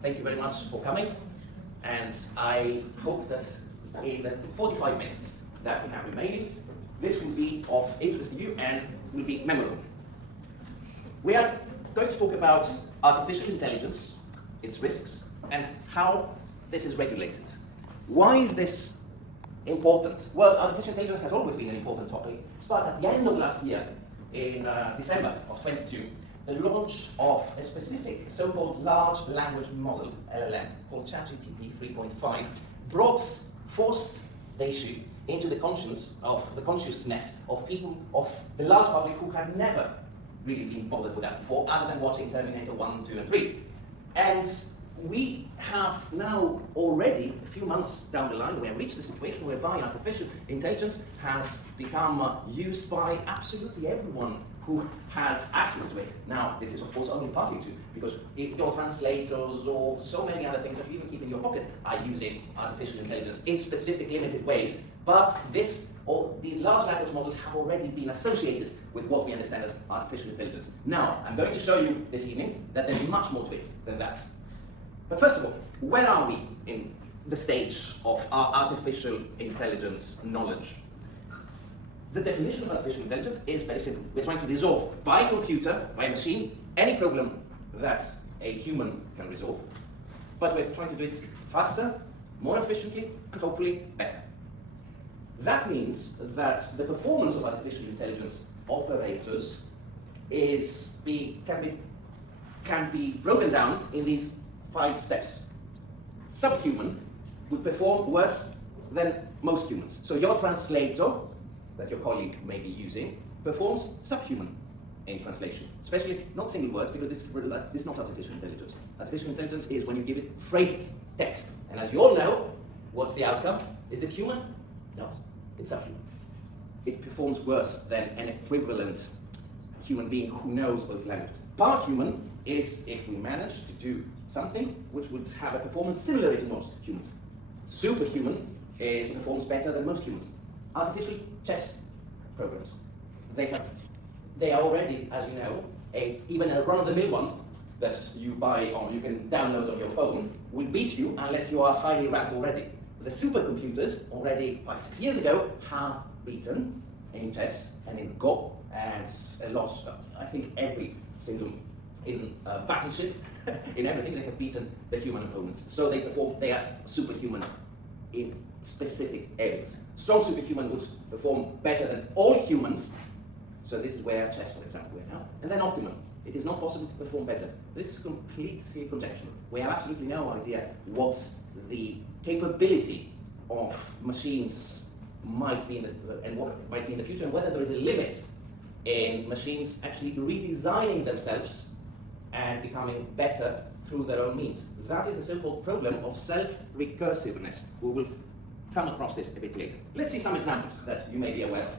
Thank you very much for coming, and I hope that in the 45 minutes that we have remaining, this will be of interest to you and will be memorable. We are going to talk about artificial intelligence, its risks, and how this is regulated. Why is this important? Well, artificial intelligence has always been an important topic, but at the end of last year, in December of 22, the launch of a specific so-called large language model, LLM, called ChatGPT 3.5, forced the issue into the consciousness of people, of the large public who had never really been bothered with that before, other than watching Terminator 1, 2, and 3. And we have now already, a few months down the line, we have reached a situation whereby artificial intelligence has become used by absolutely everyone who has access to it. Now, this is of course only partly true, because your translators or so many other things that you even keep in your pocket are using artificial intelligence in specific limited ways. But these large language models have already been associated with what we understand as artificial intelligence. Now, I'm going to show you this evening that there's much more to it than that. But first of all, where are we in the stage of our artificial intelligence knowledge? The definition of artificial intelligence is very simple. We're trying to resolve by computer, by machine, any problem that a human can resolve. But we're trying to do it faster, more efficiently, and hopefully better. That means that the performance of artificial intelligence operators can be broken down in these 5 steps. Subhuman would perform worse than most humans. So your translator, that your colleague may be using, performs subhuman in translation. Especially not single words, because this is not artificial intelligence. Artificial intelligence is when you give it phrases, text. And as you all know, what's the outcome? Is it human? No, it's subhuman. It performs worse than an equivalent human being who knows both languages. Part human is if we manage to do something which would have a performance similar to most humans. Superhuman performs better than most humans. Artificial chess programs. They are already, as you know, even a run-of-the-mill one that you buy or you can download on your phone will beat you unless you are highly ranked already. The supercomputers already 5-6 years ago have beaten in chess and in Go and a lot. I think every single in battleship, in everything they have beaten the human opponents. So they are superhuman in specific areas. Strong superhuman would perform better than all humans. So this is where chess, for example, we're now. And then optimum. It is not possible to perform better. This is completely conjectural. We have absolutely no idea what the capability of machines might be and what might be in the future, and whether there is a limit in machines actually redesigning themselves and becoming better through their own means. That is the so-called problem of self-recursiveness. We will come across this a bit later. Let's see some examples that you may be aware of.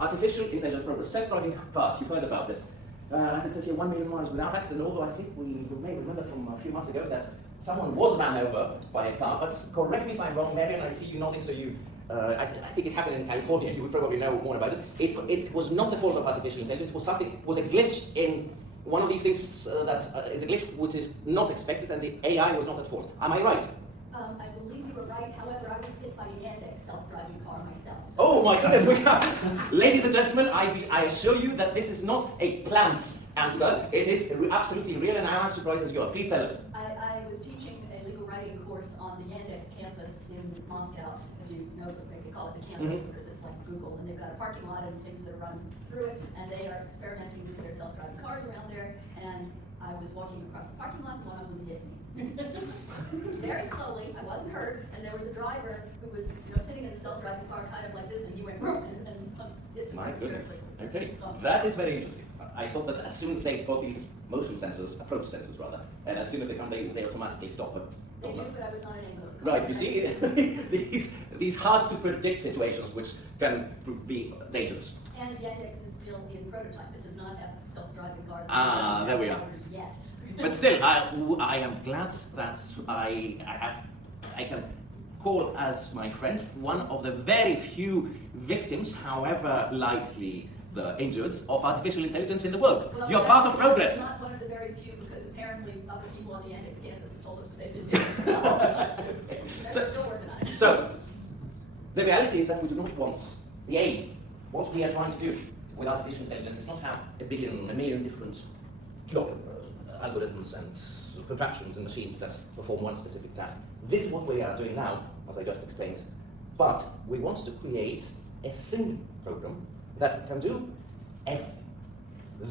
Artificial intelligence progress, self-driving cars, you've heard about this. As it says here, 1 million miles without accident, although I think we may remember from a few months ago that someone was run over by a car, but correct me if I'm wrong, Marion, I see you nodding, so you, I think it happened in California, you would probably know more about it. It was not the fault of artificial intelligence, it was a glitch in one of these things that is a glitch which is not expected, and the AI was not at fault. Am I right? I believe you were right. However, I was hit by an Yandex self-driving car myself. So oh my goodness, we have. Ladies and gentlemen, I assure you that this is not a planned answer. It is absolutely real, and I'm as surprised as you are. Please tell us. I was teaching a legal writing course on the Yandex campus in Moscow. If you know, they call it the campus because it's like Google, and they've got a parking lot and things that run through it, and they are experimenting with their self-driving cars around there. And I was walking across the parking lot, and one of them hit me. Very slowly, I wasn't hurt, and there was a driver who was sitting in a self-driving car kind of like this, and he went and hit me. My goodness. Okay, that is very interesting. I thought that as soon as they got these motion sensors, approach sensors rather, and as soon as they come, they automatically stop. They do, but I was not able to. Right, you see, these hard to predict situations which can be dangerous. And Yandex is still in prototype. It does not have self-driving cars. There we are. Yet. But still, I am glad that I can call as my friend one of the very few victims, however lightly the injured, of artificial intelligence in the world. Well, you're part of progress. Not one of the very few, because apparently other people on the Yandex campus have told told us that they didn't do it. They're still working on it. So, the reality is that we do not want the aim. What we are trying to do with artificial intelligence is not have a million different algorithms and contraptions and machines that perform one specific task. This is what we are doing now, as I just explained. But we want to create a single program that can do everything.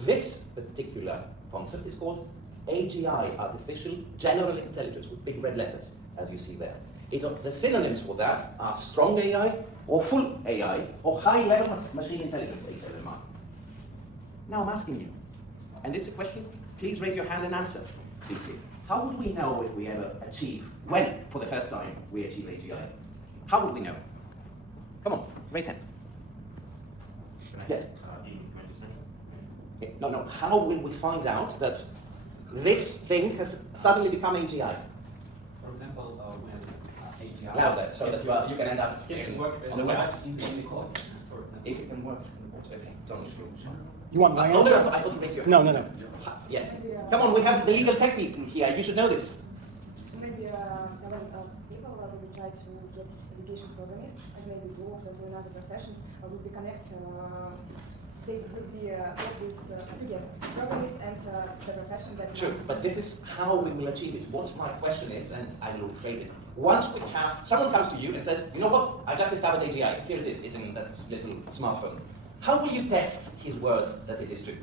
This particular concept is called AGI, Artificial General Intelligence, with big red letters, as you see there. The synonyms for that are strong AI, or full AI, or high-level machine intelligence, HLMI. Now I'm asking you, and this is a question, please raise your hand and answer, briefly. How would we know if we ever achieve, when, for the first time, we achieve AGI? How would we know? Come on, raise hands. Yes? In 20 seconds. No, how will we find out that this thing has suddenly become AGI? For example, when AGI... Louder, so that you can end up It can work as on the a web. judge in the courts, for example. If it can work in the courts, okay. Don't You want my no, answer? I thought you raised your No, hand. no, no. Yes. Come on, we have the legal tech people here. You should know this. Maybe people will try to get education programs, and maybe doctors or in other professions will be connected. They would be together, programs and the profession that. True, but this is how we will achieve it. What my question is, and I will rephrase it. Once we have, someone comes to you and says, you know what, I just discovered AGI. Here it is, it's in that little smartphone. How will you test his words that it is true?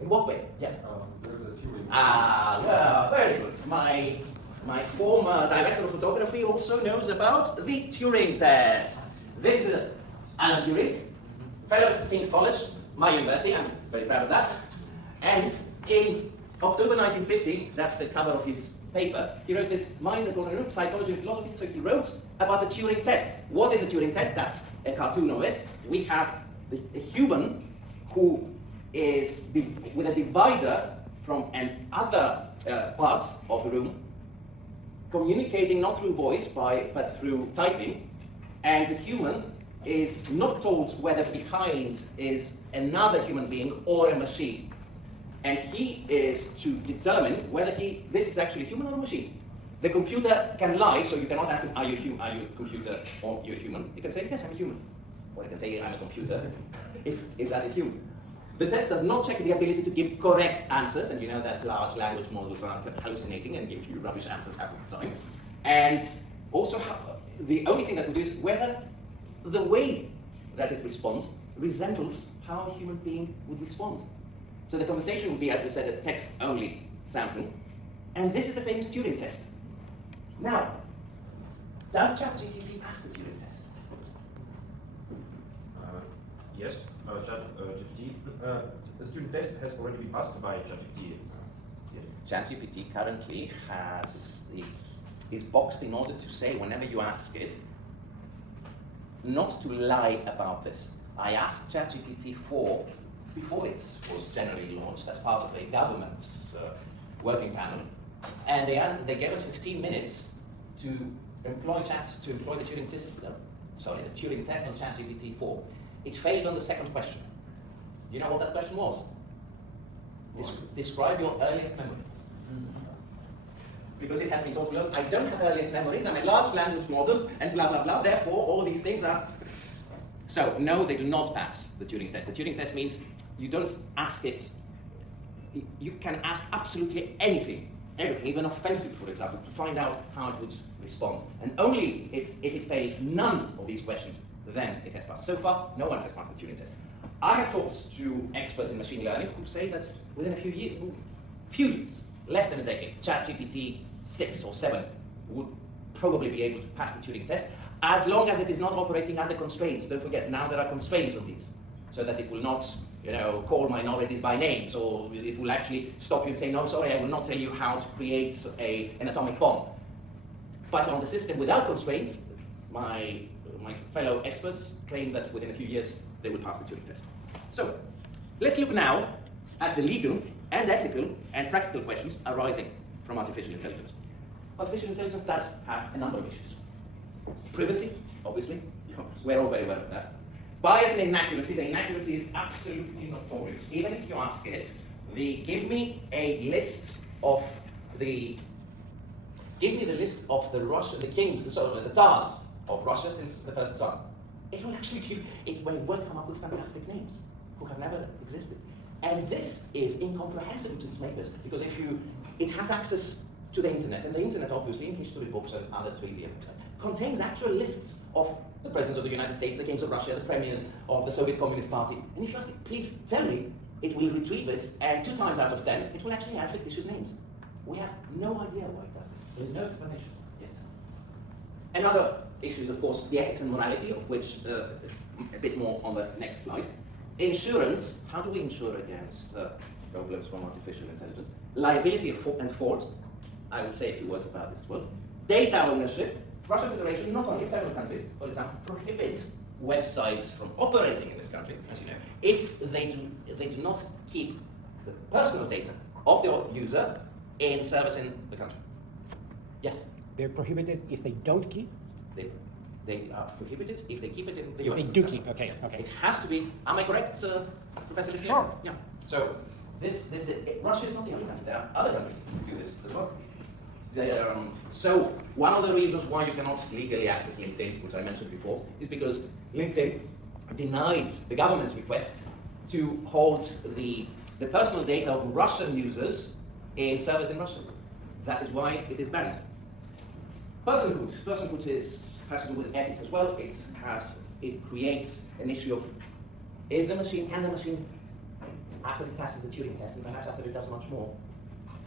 In what way? Yes? There's a theory. Ah, well, very good. My former director of photography also knows about the Turing test. This is Alan Turing, fellow of King's College, my university, I'm very proud of that. And in October 1950, that's the cover of his paper, he wrote this mind and psychology and philosophy, so he wrote about the Turing test. What is the Turing test? That's a cartoon of it. We have a human who is with a divider from another part of the room, communicating not through voice but through typing, and the human is not told whether behind is another human being or a machine. And he is to determine whether this is actually a human or a machine. The computer can lie, so you cannot ask him, are you a computer or you're human? You can say, yes, I'm a human. Or you can say, I'm a computer, if that is human. The test does not check the ability to give correct answers, and you know that large language models are hallucinating and give you rubbish answers half of the time. And also, the only thing that we do is whether the way that it responds resembles how a human being would respond. So the conversation would be, as we said, a text-only sampling, and this is the famous Turing test. Now, does ChatGPT pass the Turing test? Yes, ChatGPT. The student test has already been passed by ChatGPT. Yes. ChatGPT currently is boxed in order to say, whenever you ask it, not to lie about this. I asked ChatGPT before it was generally launched as part of a government's working panel, and they gave us 15 minutes to employ the Turing test. The Turing test on ChatGPT 4. It failed on the second question. Do you know what that question was? Describe your earliest memory. Because it has been told, I don't have earliest memories, I'm a large language model, and blah, blah, blah, therefore all these things are... So, no, they do not pass the Turing test. The Turing test means you don't ask it, you can ask absolutely anything, even offensive, for example, to find out how it would respond. And only if it fails none of these questions, then it has passed. So far, no one has passed the Turing test. I have talked to experts in machine learning who say that within a few years, less than a decade, ChatGPT 6 or 7 would probably be able to pass the Turing test, as long as it is not operating under constraints. Don't forget, now there are constraints on these, so that it will not, call minorities by names, or it will actually stop you and say, no, sorry, I will not tell you how to create an atomic bomb. But on the system without constraints, my fellow experts claim that within a few years they will pass the Turing test. So, let's look now at the legal and ethical and practical questions arising from artificial intelligence. Artificial intelligence does have a number of issues. Privacy, obviously, we're all very aware of that. Bias and inaccuracy. The inaccuracy is absolutely notorious. Even if you ask it, give me a list of give me the list of the kings, the Tsars of Russia since the first Tsar. It will come up with fantastic names who have never existed. And this is incomprehensible to its makers, because it has access to the internet, and the internet, obviously, in history books and other trivia books, contains actual lists of the presidents of the United States, the kings of Russia, the premiers of the Soviet Communist Party. And if you ask it, please tell me, it will retrieve it, and 2 times out of 10, it will actually add fictitious names. We have no idea why it does this. There is no explanation yet. Another issue is, of course, the ethics and morality, of which a bit more on the next slide. Insurance, how do we insure against problems from artificial intelligence? Liability and fault, I will say a few words about this as well. Data ownership, Russian Federation, not only several countries, for example, prohibits websites from operating in this country, as you know, if they do not keep the personal data of the user in service in the country. Yes? They're prohibited if they don't keep? They are prohibited if they keep it in the If US. they do keep, okay. It has to be, am I correct, Professor Lisley? Sure. Yeah. So, Russia is not the only country. There are other countries who do this as well. So, one of the reasons why you cannot legally access LinkedIn, which I mentioned before, is because LinkedIn denied the government's request to hold the personal data of Russian users in service in Russia. That is why it is banned. Personhood has to do with ethics as well. It creates an issue of, can the machine, after it passes the Turing test, and perhaps after it does much more,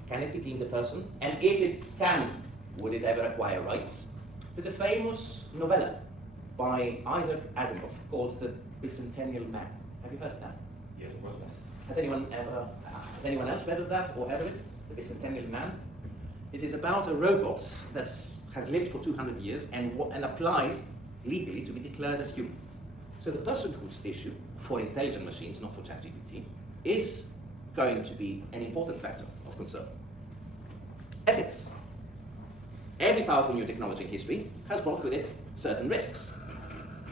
can it be deemed a person? And if it can, would it ever acquire rights? There's a famous novella by Isaac Asimov called The Bicentennial Man. Have you heard of that? Yes, of course. Has anyone else read of that or heard of it? The Bicentennial Man? It is about a robot that has lived for 200 years and applies legally to be declared as human. So the personhood issue for intelligent machines, not for ChatGPT, is going to be an important factor of concern. Ethics. Every powerful new technology in history has brought with it certain risks.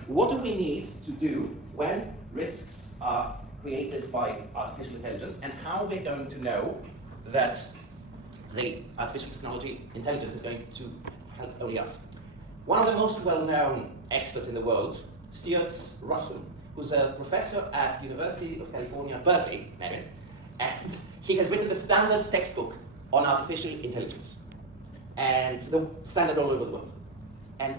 What do we need to do when risks are created by artificial intelligence, and how we're going to know that the artificial intelligence is going to help only us? One of the most well-known experts in the world, Stuart Russell, who's a professor at University of California, Berkeley, maybe, and he has written the standard textbook on artificial intelligence, and the standard all over the world. And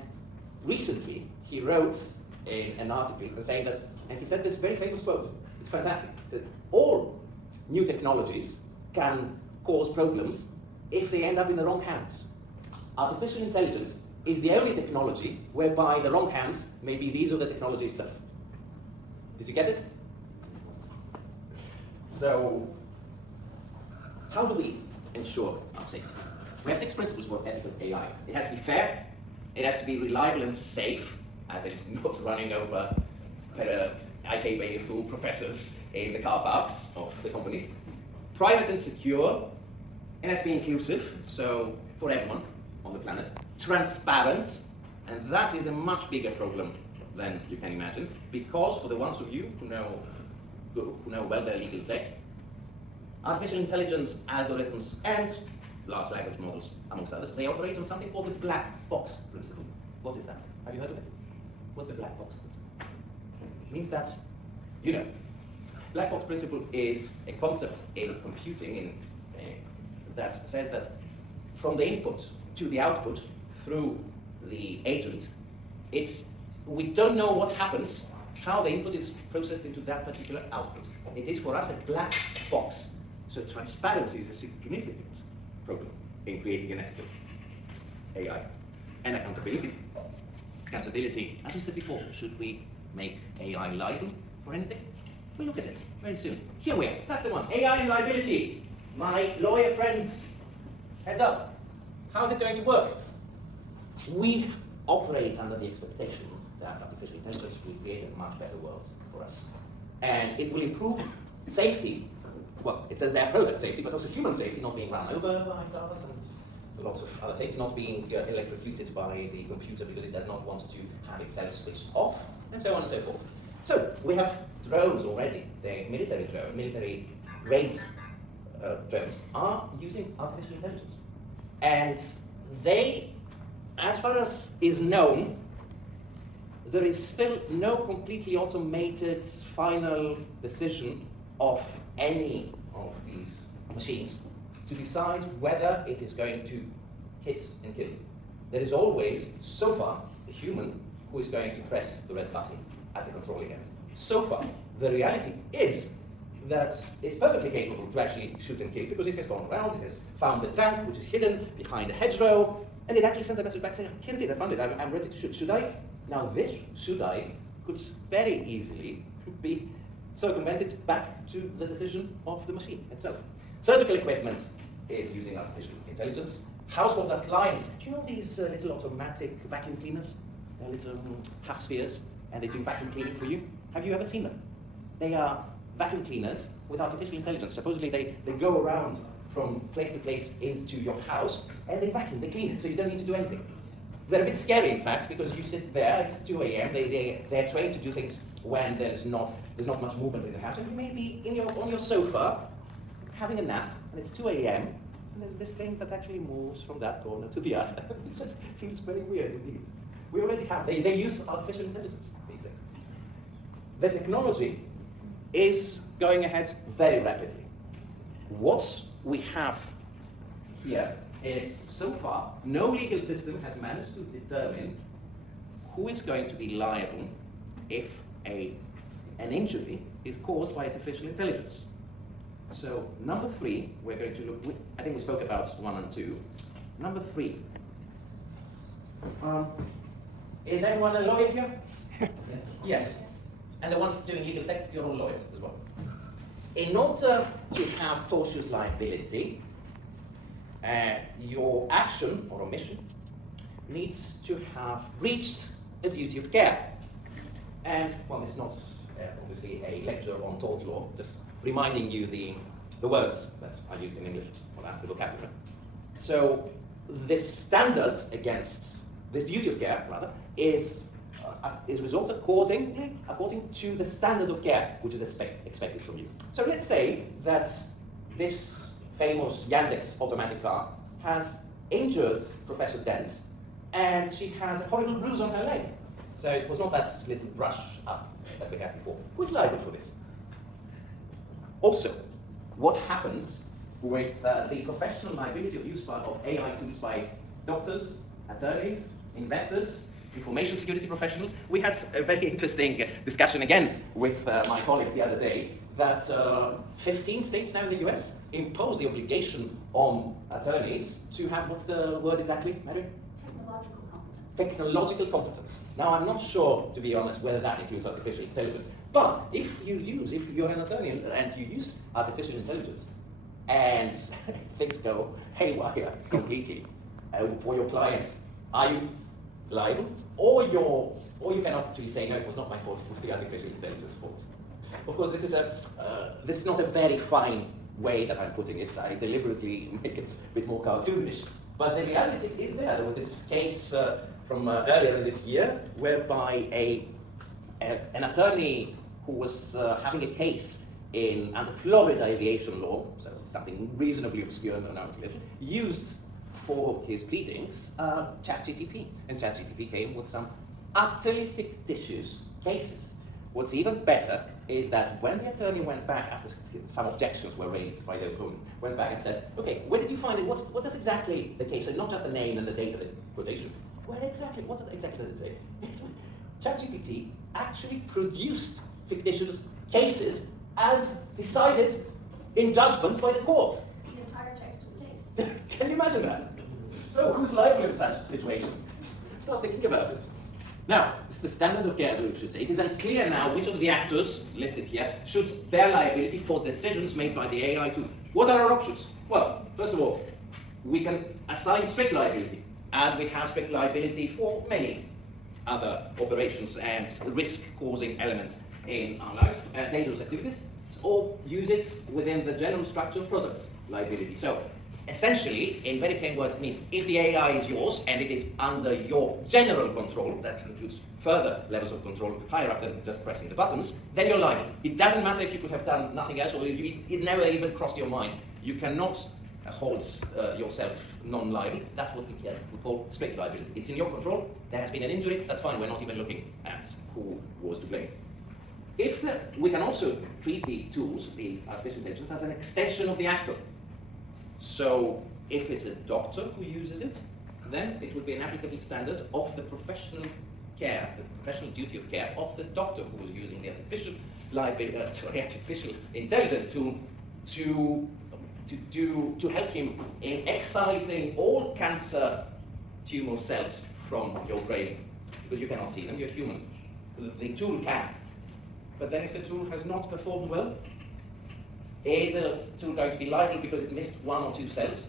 recently, he wrote an article saying that, and he said this very famous quote, it's fantastic, he said, all new technologies can cause problems if they end up in the wrong hands. Artificial intelligence is the only technology whereby the wrong hands may be these or the technology itself. Did you get it? So, how do we ensure our safety? We have 6 principles for ethical AI. It has to be fair, it has to be reliable and safe, as in not running over IKBFU professors in the car parks of the companies. Private and secure, it has to be inclusive, so for everyone on the planet. Transparent, and that is a much bigger problem than you can imagine, because for the ones of you who know well their legal tech, artificial intelligence algorithms and large language models, amongst others, they operate on something called the black box principle. What is that? Have you heard of it? What's the black box principle? It means that, black box principle is a concept in computing that says that from the input to the output through the agent, we don't know what happens, how the input is processed into that particular output. It is for us a black box. So transparency is a significant problem in creating an ethical AI. And accountability. Accountability, as we said before, should we make AI liable for anything? We'll look at it very soon. Here we are, that's the one. AI and liability. My lawyer friends, heads up. How's it going to work? We operate under the expectation that artificial intelligence will create a much better world for us. And it will improve safety. Well, it says their product safety, but also human safety, not being run over by cars and lots of other things, not being electrocuted by the computer because it does not want to have itself switched off, and so on and so forth. So we have drones already. The military grade drones are using artificial intelligence. And they, as far as is known, there is still no completely automated final decision of any of these machines to decide whether it is going to hit and kill. There is always, so far, a human who is going to press the red button at the controlling end. So far, the reality is that it's perfectly capable to actually shoot and kill because it has gone around, it has found the tank which is hidden behind a hedgerow, and it actually sent a message back saying, here it is, I found it, I'm ready to shoot. Should I? Now this should I could very easily be circumvented back to the decision of the machine itself. Surgical equipment is using artificial intelligence. Household appliances, do you know these little automatic vacuum cleaners? They're little half spheres, and they do vacuum cleaning for you. Have you ever seen them? They are vacuum cleaners with artificial intelligence. Supposedly they go around from place to place into your house, and they vacuum, they clean it, so you don't need to do anything. They're a bit scary, in fact, because you sit there, it's 2 a.m., they're trained to do things when there's not much movement in the house, and you may be on your sofa, having a nap, and it's 2 a.m., and there's this thing that actually moves from that corner to the other. It just feels very weird indeed. We already have, they use artificial intelligence, these things. The technology is going ahead very rapidly. What we have here is, so far, no legal system has managed to determine who is going to be liable if an injury is caused by artificial intelligence. So, number 3, we're going to look, I think we spoke about 1 and 2. Number 3. Is anyone a lawyer here? Yes. Yes. And the ones doing legal tech, you're all lawyers as well. In order to have tortious liability, your action or omission needs to have breached a duty of care. And, well, it's not obviously a lecture on tort law, just reminding you the words that are used in English, or that, the vocabulary. So, this standard against, this duty of care, rather, is resolved according to the standard of care which is expected from you. So let's say that this famous Yandex automatic car has injured Professor Dent, and she has a horrible bruise on her leg. So it was not that little brush up that we had before. Who's liable for this? Also, what happens with the professional liability of use of AI tools by doctors, attorneys, investors, information security professionals? We had a very interesting discussion again with my colleagues the other day that 15 states now in the US impose the obligation on attorneys to have, what's the word exactly, Mary? Technological competence. Technological competence. Now, I'm not sure, to be honest, whether that includes artificial intelligence, but if you're an attorney and you use artificial intelligence and things go haywire completely for your clients, are you liable? Or you can actually say, no, it was not my fault, it was the artificial intelligence fault. Of course, this is not a very fine way that I'm putting it. I deliberately make it a bit more cartoonish. But the reality is there. There was this case from earlier in this year whereby an attorney who was having a case under Florida aviation law, so something reasonably obscure and non-regulation, used for his pleadings ChatGPT. And ChatGPT came with some utterly fictitious cases. What's even better is that when the attorney went back, after some objections were raised by the opponent, went back and said, okay, where did you find it? What does exactly the case say? Not just the name and the date of the quotation. What exactly does it say? ChatGPT actually produced fictitious cases as decided in judgment by the court. The entire text of the case. Can you imagine that? So who's liable in such a situation? Start thinking about it. Now, it's the standard of care, as we should say. It is unclear now which of the actors listed here should bear liability for decisions made by the AI tool. What are our options? Well, first of all, we can assign strict liability, as we have strict liability for many other operations and risk-causing elements in our lives, dangerous activities, or use it within the general structure of products liability. So, essentially, in very plain words, it means if the AI is yours and it is under your general control, that includes further levels of control higher up than just pressing the buttons, then you're liable. It doesn't matter if you could have done nothing else or it never even crossed your mind. You cannot holds yourself non-liable, that's what we call strict liability. It's in your control, there has been an injury, that's fine, we're not even looking at who was to blame. If we can also treat the tools, the artificial intelligence, as an extension of the actor. So if it's a doctor who uses it, then it would be an applicable standard of the professional care, the professional duty of care of the doctor who was using the artificial intelligence tool to help him in excising all cancer tumor cells from your brain, because you cannot see them, you're human. The tool can. But then if the tool has not performed well, is the tool going to be liable because it missed one or two cells?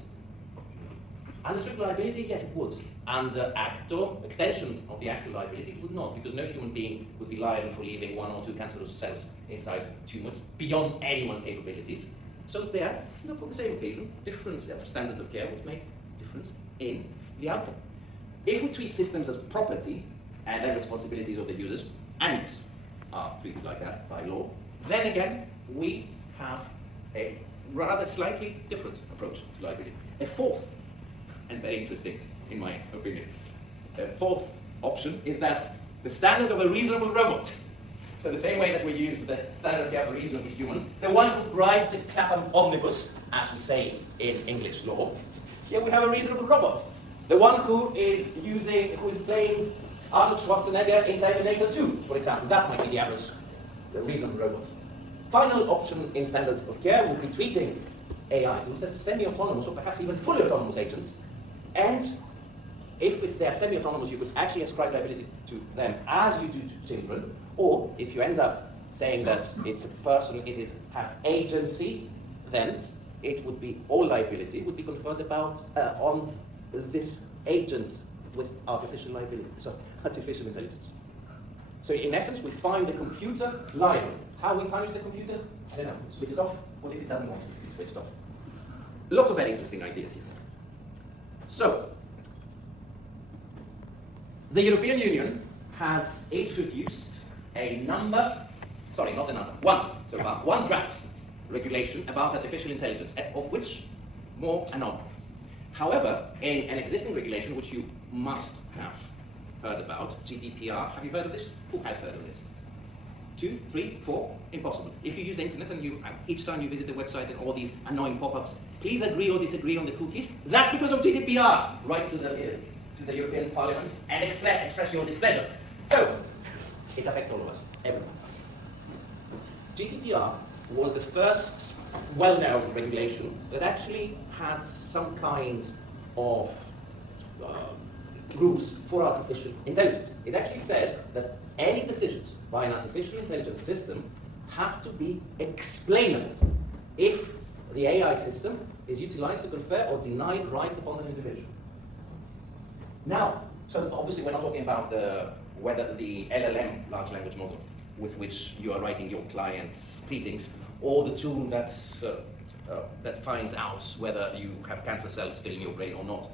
Under strict liability, yes, it would. Under actor, extension of the actor liability, it would not, because no human being would be liable for leaving one or two cancerous cells inside tumors beyond anyone's capabilities. So there, for the same occasion, difference of standard of care would make difference in the outcome. If we treat systems as property and then responsibilities of the users, and are treated like that by law, then again, we have a rather slightly different approach to liability. A fourth, and very interesting in my opinion, a fourth option is that the standard of a reasonable robot. So the same way that we use the standard of care of a reasonable human, the one who rides the Clapham omnibus, as we say in English law, here we have a reasonable robot. The one who is playing Arnold Schwarzenegger in Terminator 2, for example. That might be the average reasonable robot. Final option in standards of care would be treating AI tools as semi-autonomous or perhaps even fully autonomous agents. And if they are semi-autonomous, you could actually ascribe liability to them as you do to children. Or if you end up saying that it's a person, has agency, then it would be all liability would be conferred on this agent with artificial intelligence. So in essence, we find the computer liable. How we punish the computer? I don't know. Switch it off. What if it doesn't want to be switched off? Lots of very interesting ideas here. So, the European Union has introduced one draft regulation about artificial intelligence, of which more are not. However, in an existing regulation, which you must have heard about, GDPR, have you heard of this? Who has heard of this? 2, 3, 4, impossible. If you use the internet and each time you visit the website and all these annoying pop-ups, please agree or disagree on the cookies. That's because of GDPR. Write to the European Parliament and express your displeasure. So, it affects all of us, everyone. GDPR was the first well-known regulation that actually had some kind of rules for artificial intelligence. It actually says that any decisions by an artificial intelligence system have to be explainable if the AI system is utilized to confer or deny rights upon an individual. Now, so obviously we're not talking about whether the LLM, large language model, with which you are writing your client's pleadings, or the tool that finds out whether you have cancer cells still in your brain or not.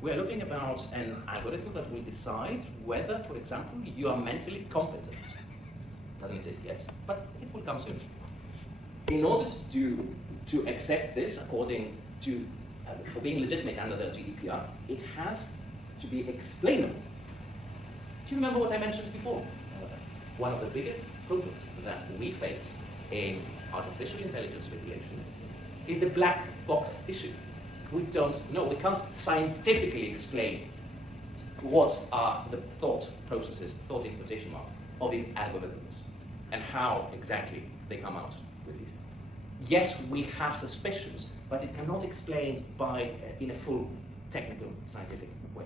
We're looking about an algorithm that will decide whether, for example, you are mentally competent. Doesn't exist yet, but it will come soon. In order to accept this according to, for being legitimate under the GDPR, it has to be explainable. Do you remember what I mentioned before? One of the biggest problems that we face in artificial intelligence regulation is the black box issue. We don't know, we can't scientifically explain what are the thought processes, thought in quotation marks, of these algorithms, and how exactly they come out with these. Yes, we have suspicions, but it cannot explain in a full technical scientific way.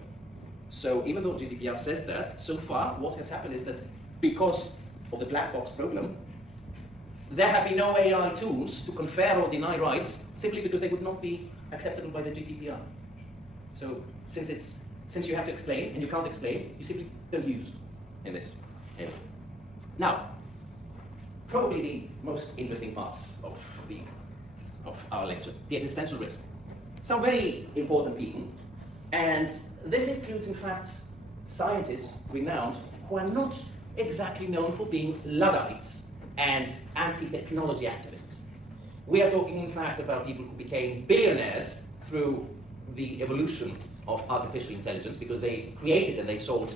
So even though GDPR says that, so far what has happened is that because of the black box problem, there have been no AI tools to confer or deny rights simply because they would not be acceptable by the GDPR. So since you have to explain and you can't explain, you simply don't use in this area. Now, probably the most interesting parts of our lecture, the existential risk. Some very important people, and this includes, in fact, scientists renowned who are not exactly known for being Luddites and anti-technology activists. We are talking, in fact, about people who became billionaires through the evolution of artificial intelligence, because they created and they sold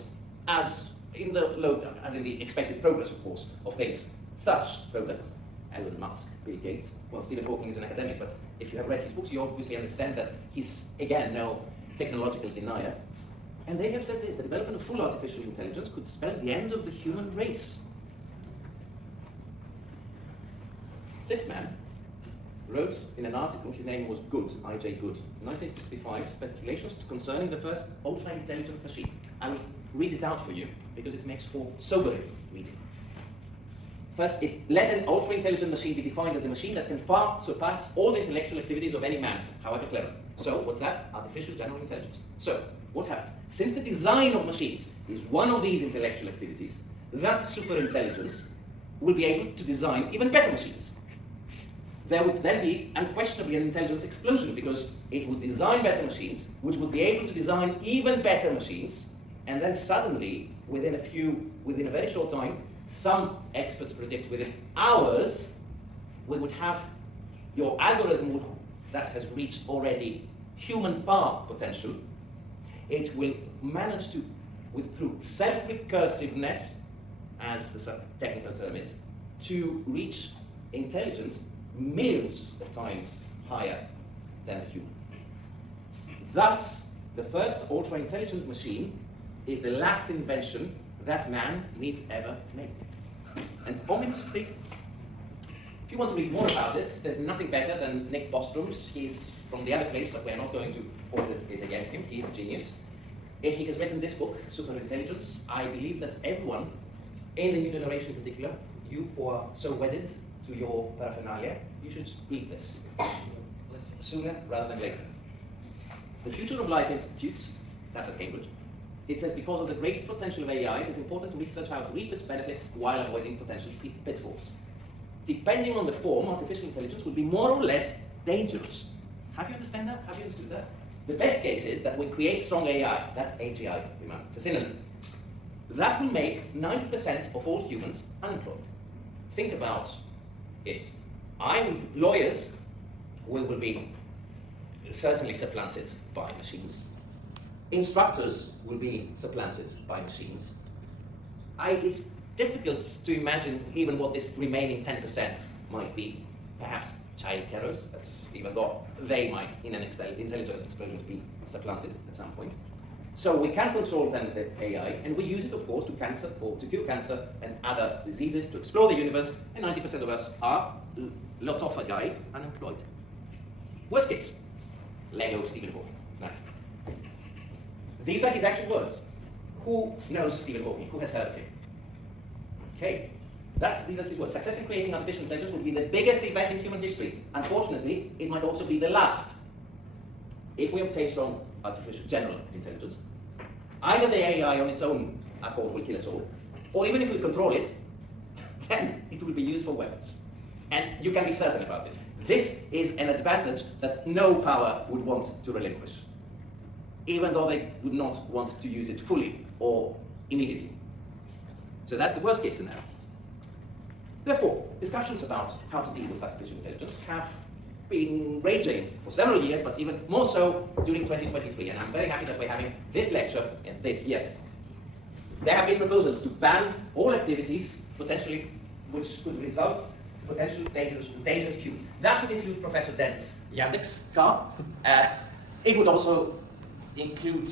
as in the expected progress, of course, of things, such products. Elon Musk, Bill Gates. Well, Stephen Hawking is an academic, but if you have read his books, you obviously understand that he's, again, no technological denier. And they have said this: the development of full artificial intelligence could spell the end of the human race. This man wrote in an article, his name was Good, I.J. Good, 1965, speculations concerning the first ultra-intelligent machine. I will read it out for you because it makes for sobering reading. First, let an ultra-intelligent machine be defined as a machine that can far surpass all the intellectual activities of any man, however clever. So, what's that? Artificial general intelligence. So, what happens? Since the design of machines is one of these intellectual activities, that superintelligence will be able to design even better machines. There would then be unquestionably an intelligence explosion, because it would design better machines, which would be able to design even better machines, and then suddenly, within a very short time, some experts predict within hours, we would have your algorithm that has reached already human power potential. It will manage to, through self-recursiveness, as the technical term is, to reach intelligence millions of times higher than the human. Thus, the first ultra-intelligent machine is the last invention that man need ever make. An ominous statement. If you want to read more about it, there's nothing better than Nick Bostrom's. He's from the other place, but we're not going to hold it against him. He's a genius. He has written this book, Superintelligence. I believe that everyone, in the new generation in particular, you who are so wedded to your paraphernalia, you should read this sooner rather than later. The Future of Life Institute, that's at Cambridge, it says, because of the great potential of AI, it is important to research how to reap its benefits while avoiding potential pitfalls. Depending on the form, artificial intelligence will be more or less dangerous. Have you understand that? Have you understood that? The best case is that we create strong AI, that's AGI, remember, it's a synonym. That will make 90% of all humans unemployed. Think about it. Lawyers will be certainly supplanted by machines. Instructors will be supplanted by machines. It's difficult to imagine even what this remaining 10% might be. Perhaps child carers, even though they might, in an intelligent explosion, be supplanted at some point. So we can control then the AI, and we use it, of course, to cure cancer and other diseases, to explore the universe, and 90% of us are, lot of a guy, unemployed. Worst case, Lego Stephen Hawking. Nice. These are his actual words. Who knows Stephen Hawking? Who has heard of him? Okay, these are his words. Success in creating artificial intelligence will be the biggest event in human history. Unfortunately, it might also be the last. If we obtain strong artificial general intelligence, either the AI on its own accord will kill us all, or even if we control it, then it will be used for weapons. And you can be certain about this. This is an advantage that no power would want to relinquish, even though they would not want to use it fully or immediately. So that's the worst case scenario. Therefore, discussions about how to deal with artificial intelligence have been raging for several years, but even more so during 2023. And I'm very happy that we're having this lecture in this year. There have been proposals to ban all activities, potentially, which could result in potential dangerous to humans. That would include Professor Dent's Yandex car. It would also include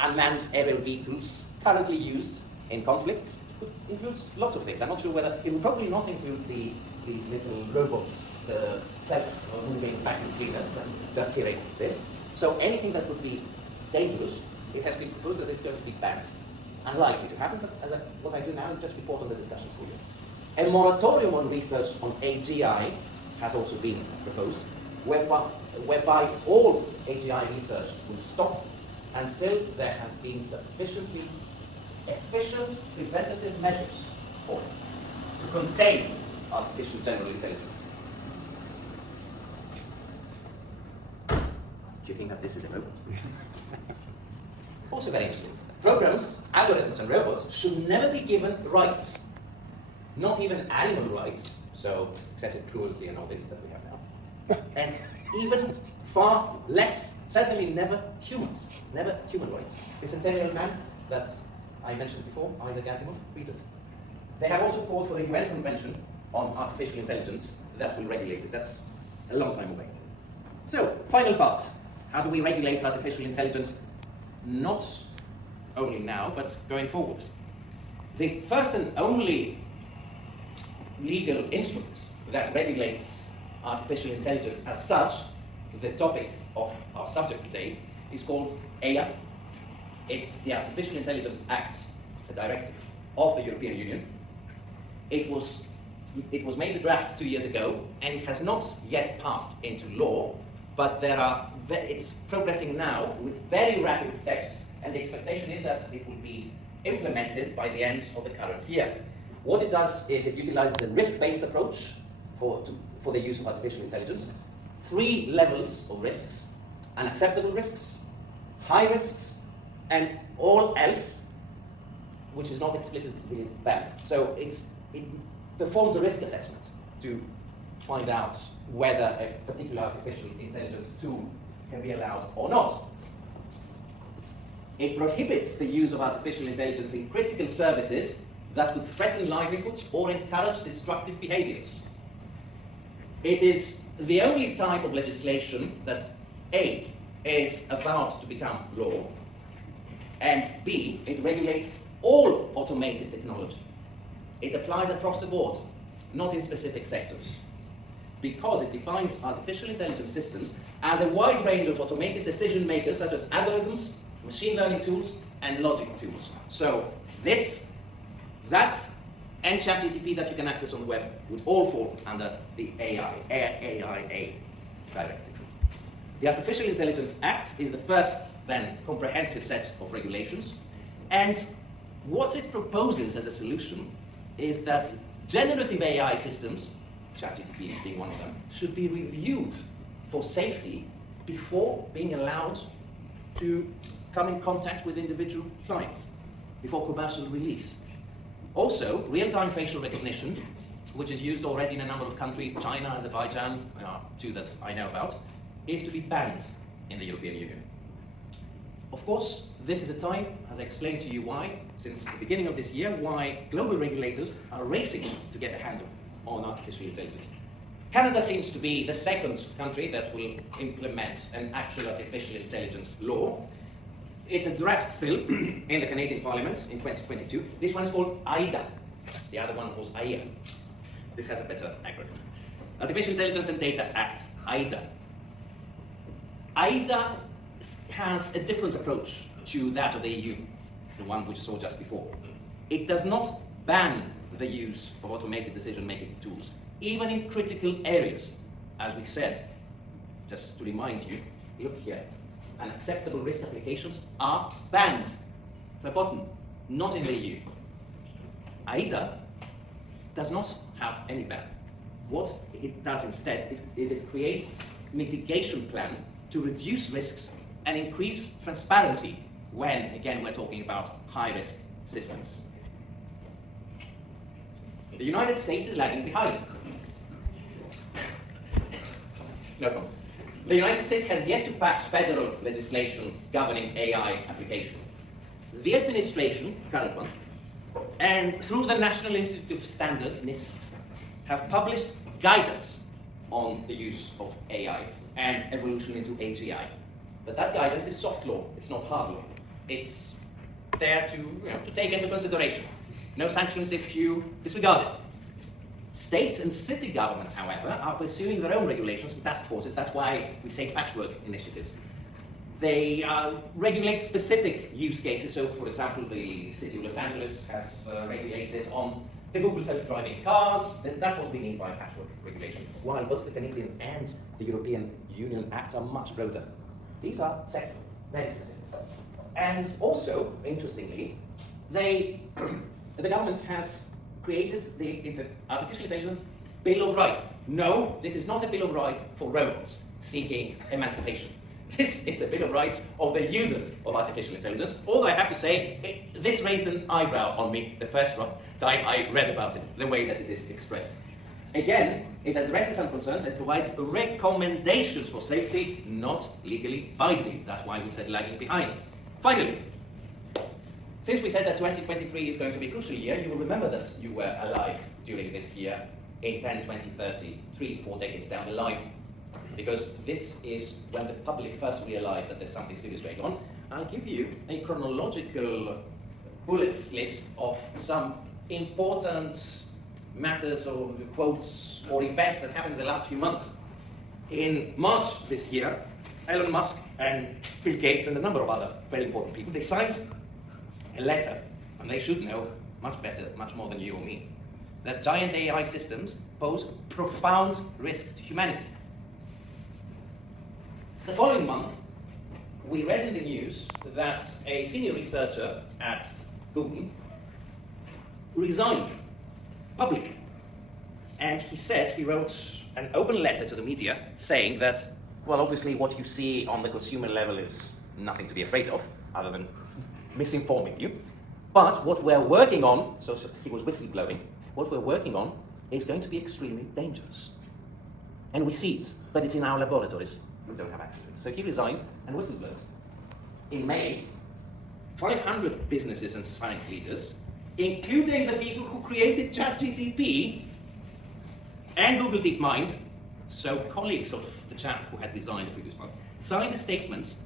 unmanned aerial vehicles currently used in conflicts. It includes lots of things. I'm not sure whether it would probably not include these little robots moving back and between us and just hearing this. So anything that would be dangerous, it has been proposed that it's going to be banned. Unlikely to happen, but what I do now is just report on the discussions for you. A moratorium on research on AGI has also been proposed, whereby all AGI research will stop until there has been sufficiently efficient preventative measures for it to contain artificial general intelligence. Do you think that this is a robot? Also very interesting. Programs, algorithms, and robots should never be given rights, not even animal rights, so excessive cruelty and all this that we have now, and even far less Certainly never humans, never humanoids. The centennial man that I mentioned before, Isaac Asimov, read it. They have also called for the UN Convention on Artificial Intelligence that will regulate it. That's a long time away. So, final part. How do we regulate artificial intelligence? Not only now, but going forward. The first and only legal instrument that regulates artificial intelligence as such, the topic of our subject today, is called AIA. It's the Artificial Intelligence Act, a directive of the European Union. It was made the draft 2 years ago, and it has not yet passed into law, but it's progressing now with very rapid steps, and the expectation is that it will be implemented by the end of the current year. What it does is it utilizes a risk-based approach for the use of artificial intelligence. 3 levels of risks: unacceptable risks, high risks, and all else, which is not explicitly banned. So it performs a risk assessment to find out whether a particular artificial intelligence tool can be allowed or not. It prohibits the use of artificial intelligence in critical services that could threaten livelihoods or encourage destructive behaviors. It is the only type of legislation that A, is about to become law, and B, it regulates all automated technology. It applies across the board, not in specific sectors, because it defines artificial intelligence systems as a wide range of automated decision makers such as algorithms, machine learning tools, and logic tools. So this, that, and ChatGPT that you can access on the web would all fall under the AIA directive. The Artificial Intelligence Act is the first, then, comprehensive set of regulations, and what it proposes as a solution is that generative AI systems, ChatGPT being one of them, should be reviewed for safety before being allowed to come in contact with individual clients, before commercial release. Also, real-time facial recognition, which is used already in a number of countries, China, Azerbaijan, 2 that I know about, is to be banned in the European Union. Of course, this is a time, as I explained to you why, since the beginning of this year, why global regulators are racing to get a handle on artificial intelligence. Canada seems to be the second country that will implement an actual artificial intelligence law. It's a draft still in the Canadian Parliament in 2022. This one is called AIDA. The other one was AIA. This has a better acronym. Artificial Intelligence and Data Act, AIDA. AIDA has a different approach to that of the EU, the one we saw just before. It does not ban the use of automated decision-making tools, even in critical areas. As we said, just to remind you, look here, unacceptable risk applications are banned, verboten, not in the EU. AIDA does not have any ban. What it does instead is it creates a mitigation plan to reduce risks and increase transparency when, again, we're talking about high-risk systems. The United States is lagging behind. No comment. The United States has yet to pass federal legislation governing AI application. The administration, current one, and through the National Institute of Standards, NIST, have published guidance on the use of AI and evolution into AGI. But that guidance is soft law, it's not hard law. It's there to take into consideration. No sanctions if you disregard it. State and city governments, however, are pursuing their own regulations and task forces. That's why we say patchwork initiatives. They regulate specific use cases. So, for example, the city of Los Angeles has regulated on the Google self-driving cars. That's what we mean by patchwork regulation. While both the Canadian and the European Union Acts are much broader. These are sectoral, very specific. And also, interestingly, the government has created the Artificial Intelligence Bill of Rights. No, this is not a Bill of Rights for robots seeking emancipation. This is the Bill of Rights of the users of artificial intelligence. Although I have to say, this raised an eyebrow on me the first time I read about it, the way that it is expressed. Again, it addresses some concerns and provides recommendations for safety, not legally binding. That's why we said lagging behind. Finally, since we said that 2023 is going to be a crucial year, you will remember that you were alive during this year in 10, 20, 30, 3, 4 decades down the line. Because this is when the public first realized that there's something serious going on. I'll give you a chronological bullets list of some important matters or quotes or events that happened in the last few months. In March this year, Elon Musk and Bill Gates and a number of other very important people, they signed a letter, and they should know much better, much more than you or me, that giant AI systems pose profound risk to humanity. The following month, we read in the news that a senior researcher at Google resigned publicly. And he wrote an open letter to the media saying that, well, obviously what you see on the consumer level is nothing to be afraid of, other than misinforming you. But what we're working on, so he was whistleblowing, what we're working on is going to be extremely dangerous. And we see it, but it's in our laboratories. We don't have access to it. So he resigned and whistleblowed. In May, 500 businesses and science leaders, including the people who created ChatGPT and Google DeepMind, so colleagues of the chap who had resigned the previous month, signed a statement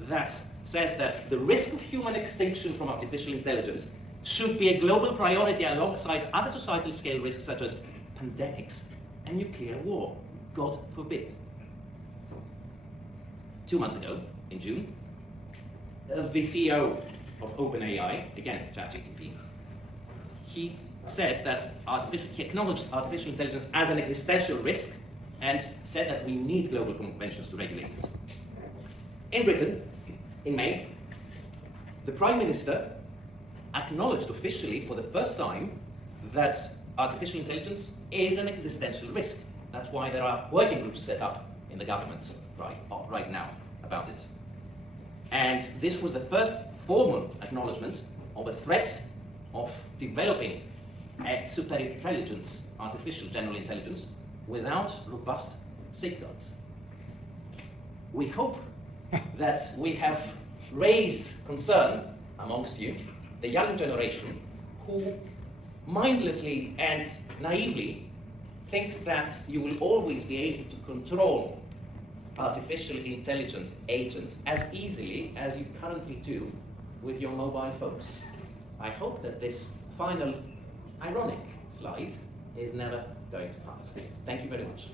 that says that the risk of human extinction from artificial intelligence should be a global priority alongside other societal scale risks such as pandemics and nuclear war. God forbid. 2 months ago, in June, the CEO of OpenAI, again ChatGPT, he said that he acknowledged artificial intelligence as an existential risk and said that we need global conventions to regulate it. In Britain, in May, the Prime Minister acknowledged officially for the first time that artificial intelligence is an existential risk. That's why there are working groups set up in the government right now about it. And this was the first formal acknowledgement of a threat of developing a super-intelligent artificial general intelligence without robust safeguards. We hope that we have raised concern amongst you, the young generation, who mindlessly and naively thinks that you will always be able to control artificially intelligent agents as easily as you currently do with your mobile phones. I hope that this final ironic slide is never going to pass. Thank you very much.